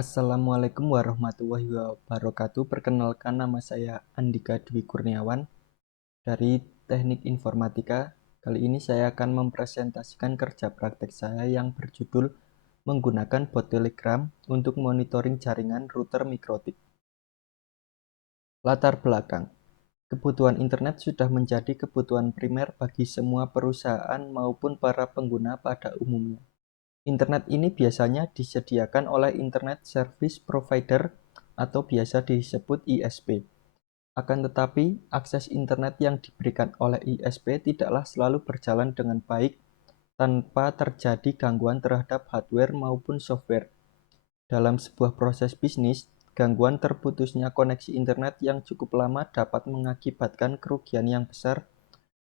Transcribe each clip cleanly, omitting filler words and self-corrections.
Assalamualaikum warahmatullahi wabarakatuh. Perkenalkan, nama saya Andika Dwi Kurniawan dari Teknik Informatika. Kali ini saya akan mempresentasikan kerja praktek saya yang berjudul menggunakan bot Telegram untuk monitoring jaringan router mikrotik. Latar belakang. Kebutuhan internet sudah menjadi kebutuhan primer bagi semua perusahaan maupun para pengguna pada umumnya. Internet ini biasanya disediakan oleh Internet Service Provider atau biasa disebut ISP. Akan tetapi, akses internet yang diberikan oleh ISP tidaklah selalu berjalan dengan baik tanpa terjadi gangguan terhadap hardware maupun software. Dalam sebuah proses bisnis, gangguan terputusnya koneksi internet yang cukup lama dapat mengakibatkan kerugian yang besar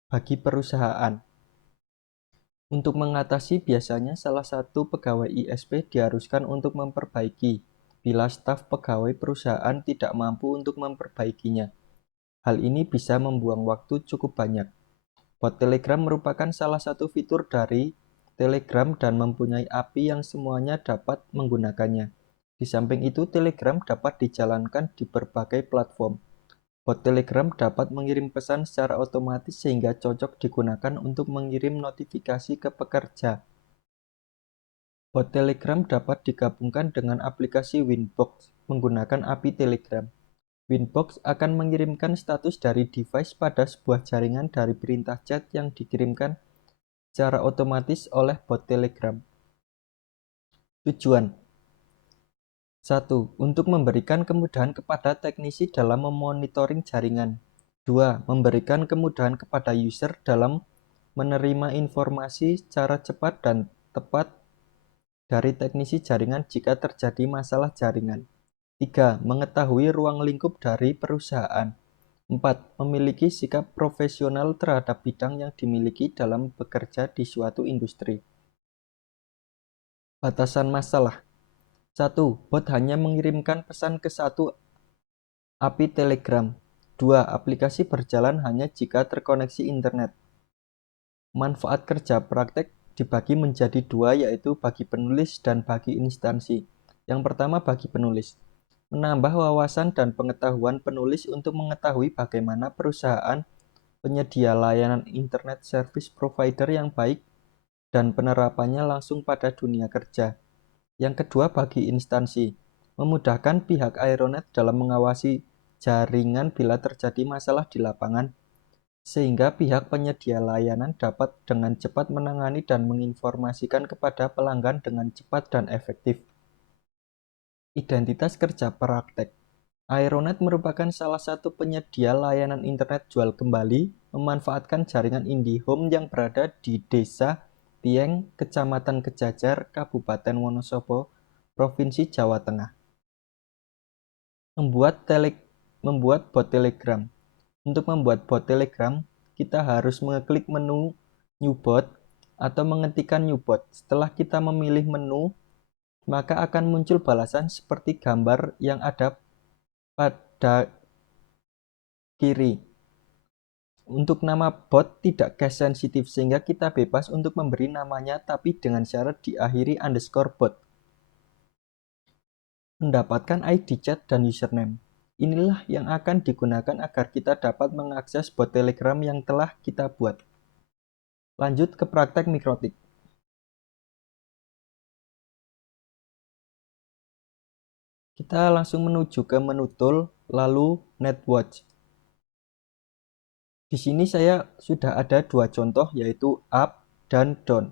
bagi perusahaan. Untuk mengatasi, biasanya salah satu pegawai ISP diharuskan untuk memperbaiki bila staf pegawai perusahaan tidak mampu untuk memperbaikinya. Hal ini bisa membuang waktu cukup banyak. Bot Telegram merupakan salah satu fitur dari Telegram dan mempunyai API yang semuanya dapat menggunakannya. Di samping itu, Telegram dapat dijalankan di berbagai platform. Bot Telegram dapat mengirim pesan secara otomatis sehingga cocok digunakan untuk mengirim notifikasi ke pekerja. Bot Telegram dapat digabungkan dengan aplikasi Winbox menggunakan API Telegram. Winbox akan mengirimkan status dari device pada sebuah jaringan dari perintah chat yang dikirimkan secara otomatis oleh bot Telegram. Tujuan 1. Untuk memberikan kemudahan kepada teknisi dalam memonitoring jaringan. 2. Memberikan kemudahan kepada user dalam menerima informasi secara cepat dan tepat dari teknisi jaringan jika terjadi masalah jaringan. 3. Mengetahui ruang lingkup dari perusahaan. 4. Memiliki sikap profesional terhadap bidang yang dimiliki dalam bekerja di suatu industri. Batasan masalah. 1. Bot hanya mengirimkan pesan ke satu API Telegram. 2. Aplikasi berjalan hanya jika terkoneksi internet. Manfaat kerja praktek dibagi menjadi dua, yaitu bagi penulis dan bagi instansi. Yang pertama, bagi penulis. Menambah wawasan dan pengetahuan penulis untuk mengetahui bagaimana perusahaan penyedia layanan internet service provider yang baik dan penerapannya langsung pada dunia kerja. Yang kedua, bagi instansi, memudahkan pihak Aironet dalam mengawasi jaringan bila terjadi masalah di lapangan, sehingga pihak penyedia layanan dapat dengan cepat menangani dan menginformasikan kepada pelanggan dengan cepat dan efektif. Identitas kerja praktek. Aironet merupakan salah satu penyedia layanan internet jual kembali memanfaatkan jaringan IndiHome yang berada di Desa Pieng, Kecamatan Kejajar, Kabupaten Wonosobo, Provinsi Jawa Tengah. Membuat bot Telegram. Untuk membuat bot Telegram, kita harus mengeklik menu New Bot atau mengetikkan New Bot. Setelah kita memilih menu, maka akan muncul balasan seperti gambar yang ada pada kiri. Untuk nama bot tidak case sensitif sehingga kita bebas untuk memberi namanya tapi dengan syarat diakhiri _bot. Mendapatkan ID chat dan username. Inilah yang akan digunakan agar kita dapat mengakses bot Telegram yang telah kita buat. Lanjut ke praktek mikrotik. Kita langsung menuju ke menu tool, lalu netwatch. Di sini saya sudah ada dua contoh, yaitu up dan down.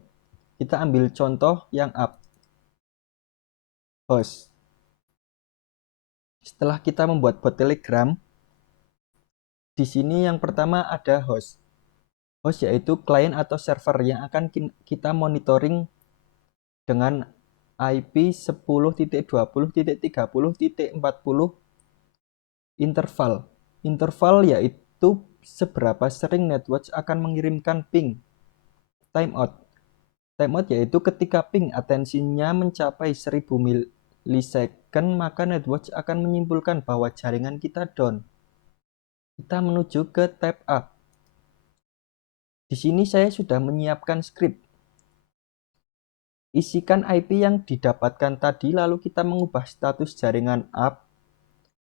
Kita ambil contoh yang up. Host. Setelah kita membuat bot Telegram, di sini yang pertama ada host. Host yaitu klien atau server yang akan kita monitoring dengan IP 10.20.30.40 interval. Interval yaitu seberapa sering netwatch akan mengirimkan ping. Timeout. Timeout yaitu ketika ping atensinya mencapai 1000 milisecond, maka netwatch akan menyimpulkan bahwa jaringan kita down. Kita menuju ke tab up. Di sini saya sudah menyiapkan script. Isikan IP yang didapatkan tadi, lalu kita mengubah status jaringan up,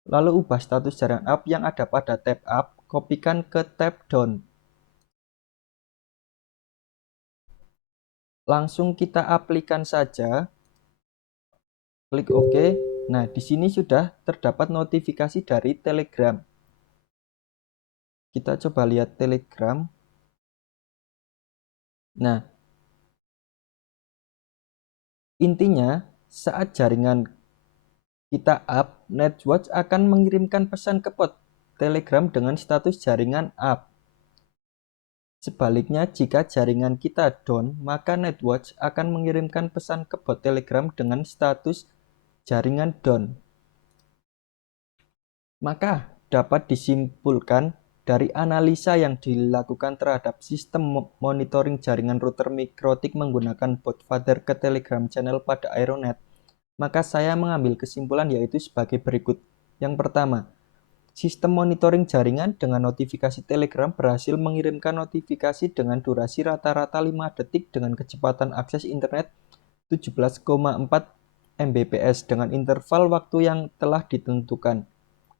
lalu ubah status jaringan up yang ada pada tab up, kopikan ke tab down. Langsung kita aplikan saja, klik OK. Nah, di sini sudah terdapat notifikasi dari Telegram. Kita coba lihat Telegram. Nah, intinya saat jaringan kita up, Netwatch akan mengirimkan pesan ke bot Telegram dengan status jaringan up. Sebaliknya, jika jaringan kita down, maka Netwatch akan mengirimkan pesan ke bot Telegram dengan status jaringan down. Maka dapat disimpulkan dari analisa yang dilakukan terhadap sistem monitoring jaringan router mikrotik menggunakan bot Father ke Telegram channel pada Aeronet, maka saya mengambil kesimpulan yaitu sebagai berikut. Yang pertama, sistem monitoring jaringan dengan notifikasi Telegram berhasil mengirimkan notifikasi dengan durasi rata-rata 5 detik dengan kecepatan akses internet 17,4 Mbps dengan interval waktu yang telah ditentukan.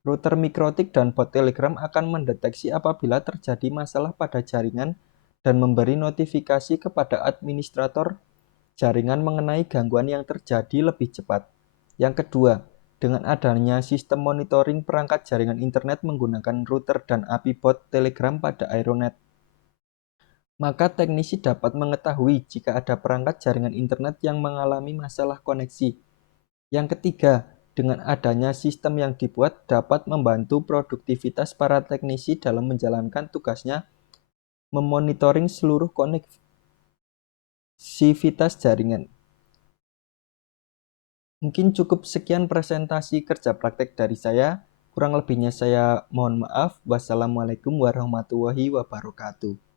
Router mikrotik dan bot Telegram akan mendeteksi apabila terjadi masalah pada jaringan dan memberi notifikasi kepada administrator jaringan mengenai gangguan yang terjadi lebih cepat. Yang kedua, dengan adanya sistem monitoring perangkat jaringan internet menggunakan router dan API bot Telegram pada Aeronet, maka teknisi dapat mengetahui jika ada perangkat jaringan internet yang mengalami masalah koneksi. Yang ketiga, dengan adanya sistem yang dibuat dapat membantu produktivitas para teknisi dalam menjalankan tugasnya memonitoring seluruh koneksivitas jaringan. Mungkin cukup sekian presentasi kerja praktek dari saya. Kurang lebihnya saya mohon maaf. Wassalamualaikum warahmatullahi wabarakatuh.